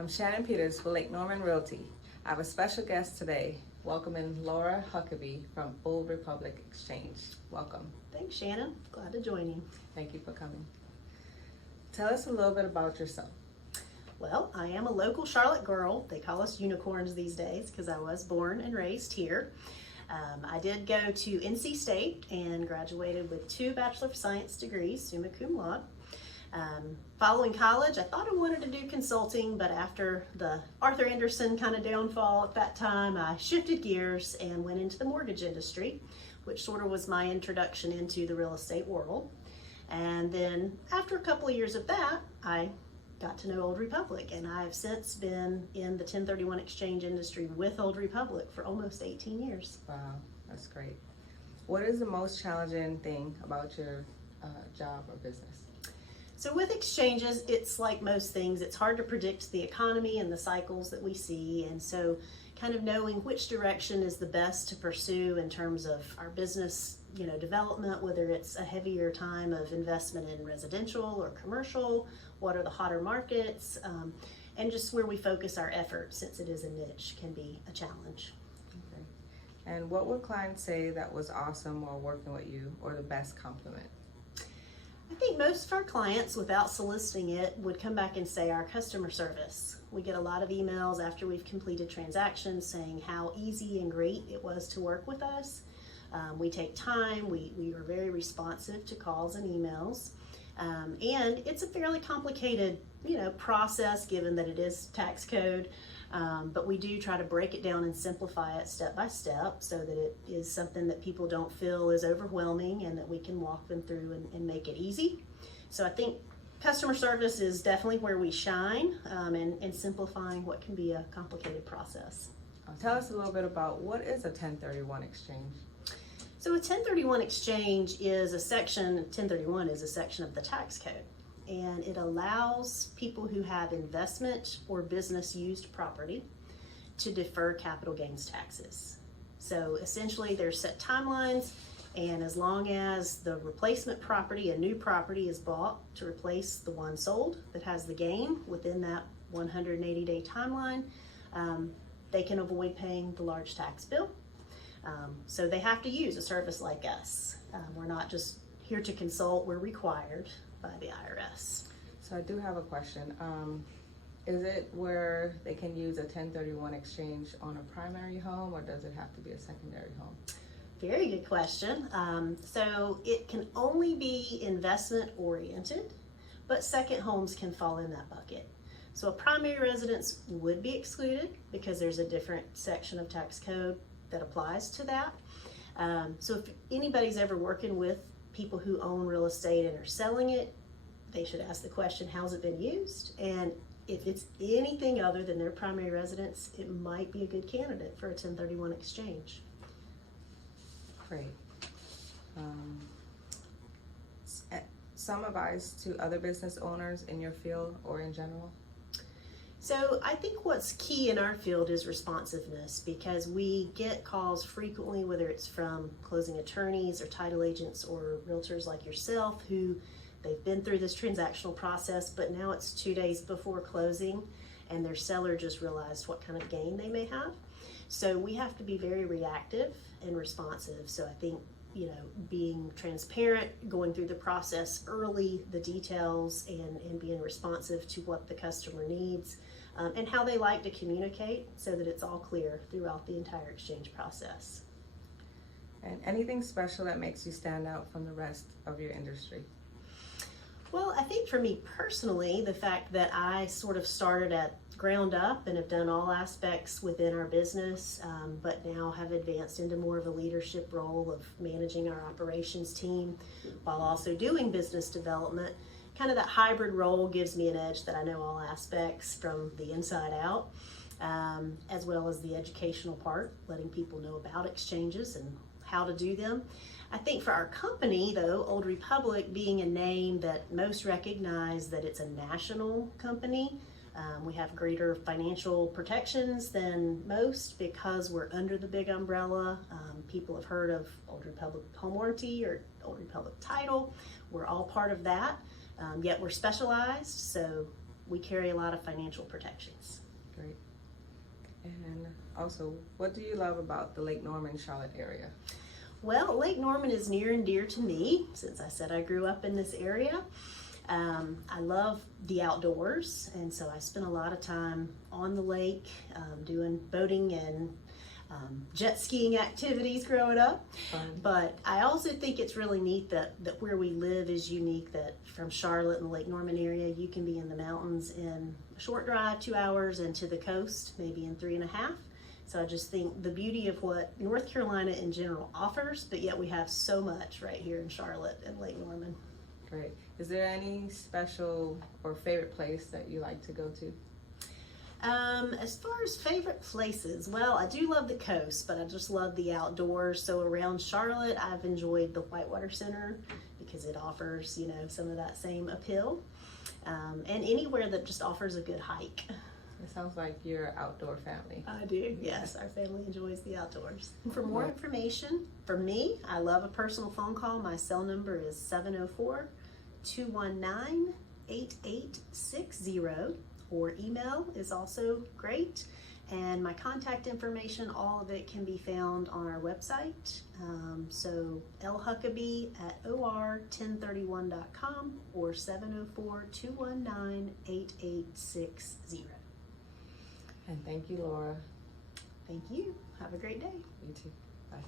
I'm Shannon Peters for Lake Norman Realty. I have a special guest today, welcoming Laura Huckaby from Old Republic Exchange. Welcome. Thanks, Shannon. Glad to join you. Thank you for coming. Tell us a little bit about yourself. Well, I am a local Charlotte girl. They call us unicorns these days because I was born and raised here. I did go to NC State and graduated with 2 Bachelor of Science degrees, summa cum laude. Following college, I thought I wanted to do consulting, but after the Arthur Anderson kind of downfall at that time, I shifted gears and went into the mortgage industry, which sort of was my introduction into the real estate world. And then after a couple of years of that, I got to know Old Republic, and I've since been in the 1031 exchange industry with Old Republic for almost 18 years. Wow, that's great. What is the most challenging thing about your job or business? So with exchanges, it's like most things, it's hard to predict the economy and the cycles that we see, and so kind of knowing which direction is the best to pursue in terms of our business, development, whether it's a heavier time of investment in residential or commercial, what are the hotter markets, and just where we focus our efforts, since it is a niche, can be a challenge. Okay. And what would clients say that was awesome while working with you, or the best compliment? I think most of our clients, without soliciting it, would come back and say our customer service. We get a lot of emails after we've completed transactions saying how easy and great it was to work with us. We take time, we are very responsive to calls and emails. And it's a fairly complicated, process, given that it is tax code. But we do try to break it down and simplify it step by step so that it is something that people don't feel is overwhelming, and that we can walk them through and make it easy. So I think customer service is definitely where we shine, and simplifying what can be a complicated process. Tell us a little bit about what is a 1031 exchange? So a 1031 exchange is 1031 is a section of the tax code, and it allows people who have investment or business used property to defer capital gains taxes. So essentially there's set timelines, and as long as the replacement property, a new property, is bought to replace the one sold that has the gain within that 180-day timeline, they can avoid paying the large tax bill. So they have to use a service like us. We're not just here to consult, we're required by the IRS. So I do have a question. Is it where they can use a 1031 exchange on a primary home, or does it have to be a secondary home? Very good question. So it can only be investment oriented, but second homes can fall in that bucket. So a primary residence would be excluded because there's a different section of tax code that applies to that. So if anybody's ever working with people who own real estate and are selling it, they should ask the question, how's it been used? And if it's anything other than their primary residence, it might be a good candidate for a 1031 exchange. Great. Some advice to other business owners in your field or in general? So I think what's key in our field is responsiveness, because we get calls frequently, whether it's from closing attorneys or title agents or realtors like yourself, who they've been through this transactional process, but now it's 2 days before closing and their seller just realized what kind of gain they may have. So we have to be very reactive and responsive. So I think, being transparent, going through the process early, the details, and being responsive to what the customer needs, and how they like to communicate, so that it's all clear throughout the entire exchange process. And anything special that makes you stand out from the rest of your industry? Well, I think for me personally, the fact that I sort of started at ground up and have done all aspects within our business, but now have advanced into more of a leadership role of managing our operations team while also doing business development. Kind of that hybrid role gives me an edge that I know all aspects from the inside out, as well as the educational part, letting people know about exchanges and how to do them. I think for our company, though, Old Republic being a name that most recognize that it's a national company, we have greater financial protections than most because we're under the big umbrella. People have heard of Old Republic Home Warranty or Old Republic Title. We're all part of that, yet we're specialized, so we carry a lot of financial protections. Great. And also, what do you love about the Lake Norman, Charlotte area? Well, Lake Norman is near and dear to me since I said I grew up in this area. I love the outdoors, and so I spent a lot of time on the lake doing boating and jet skiing activities growing up. Fun. But I also think it's really neat that where we live is unique, that from Charlotte and the Lake Norman area, you can be in the mountains in a short drive, 2 hours, and to the coast, maybe in 3.5. So I just think the beauty of what North Carolina in general offers, but yet we have so much right here in Charlotte and Lake Norman. Great. Is there any special or favorite place that you like to go to? As far as favorite places, well, I do love the coast, but I just love the outdoors. So around Charlotte, I've enjoyed the Whitewater Center because it offers, you know, some of that same appeal. And anywhere that just offers a good hike. It sounds like you're an outdoor family. I do. Yes, our family enjoys the outdoors. For more information, for me, I love a personal phone call. My cell number is 704-219-8860, or email is also great. And my contact information, all of it can be found on our website. So lhuckaby@or1031.com or 704-219-8860. And thank you, Laura. Thank you. Have a great day. You too. Bye.